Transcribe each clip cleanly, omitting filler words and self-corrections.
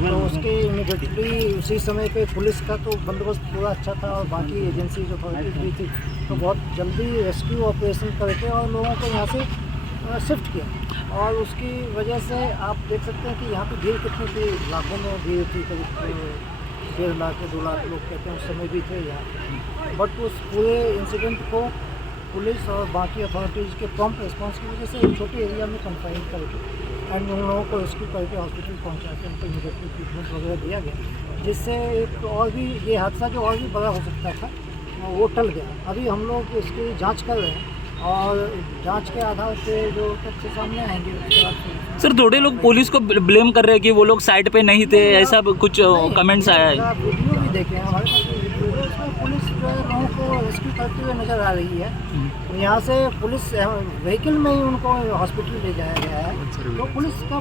तो उसके इमीडिएटली उसी समय पे पुलिस का तो बंदोबस्त पूरा अच्छा था और बाकी एजेंसी अथॉरिटीज भी थी, तो बहुत जल्दी रेस्क्यू ऑपरेशन करके और लोगों को यहाँ से शिफ्ट किया। और उसकी वजह से आप देख सकते हैं कि यहाँ पे भीड़ कितनी थी, लाखों में भीड़ थी, करीब 1.5 लाख 2 लाख लोग कहते हैं उस समय भी थे यहाँ। बट उस पूरे इंसिडेंट को पुलिस और बाकी अथॉरिटीज़ के प्रॉम्प्ट रिस्पांस की वजह से एक छोटे एरिया में कंफाइन करके एंड उन लोगों को रेस्क्यू करके हॉस्पिटल पहुंचा के उनको इमीडिएटली ट्रीटमेंट वगैरह दिया गया, जिससे एक और भी ये हादसा जो और भी बड़ा हो सकता था वो टल गया। अभी हम लोग इसकी जांच कर रहे हैं और जांच के आधार पे जो तथ्य सामने आएंगे उसके बाद। सर थोड़े लोग पुलिस को ब्लेम कर रहे हैं कि वो लोग साइड पे नहीं थे, ऐसा कुछ कमेंट्स आया है। वीडियो भी देखे हैं हमारे पास, वीडियो है, उसमें पुलिस जो है लोगों को रेस्क्यू करते हुए नजर आ रही है। यहाँ से पुलिस व्हीकल में ही उनको हॉस्पिटल ले जाया गया है, तो पुलिस का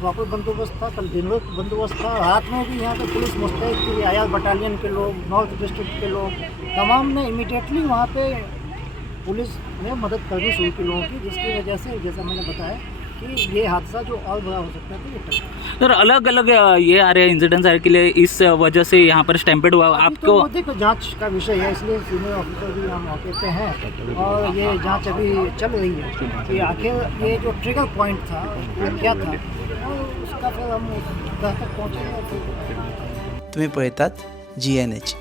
प्रॉपर बंदोबस्त था, कल दिन भर बंदोबस्त था, रात में भी यहाँ पे पुलिस मुस्तैद थी, IR बटालियन के लोग, नॉर्थ डिस्ट्रिक्ट के लोग, तमाम ने इमीडिएटली वहाँ पे पुलिस ने मदद करनी शुरू की लोगों की, जिसकी वजह से जैसा मैंने बताया कि ये हादसा जो और बड़ा हो सकता है ये टल। सर अलग अलग ये आ रहे हैं इंसिडेंट्स आ रहे के लिए, इस वजह से यहाँ पर स्टैम्पेड हुआ आपको? तो देखो जांच का विषय है, इसलिए सीनियर ऑफिसर भी हम मौके पे हैं और ये जांच अभी चल रही है कि आखिर ये जो ट्रिगर पॉइंट था वो क्या था, और उसका फिर हम तक पहुँचेंगे। तुम्ही पळतात GNH।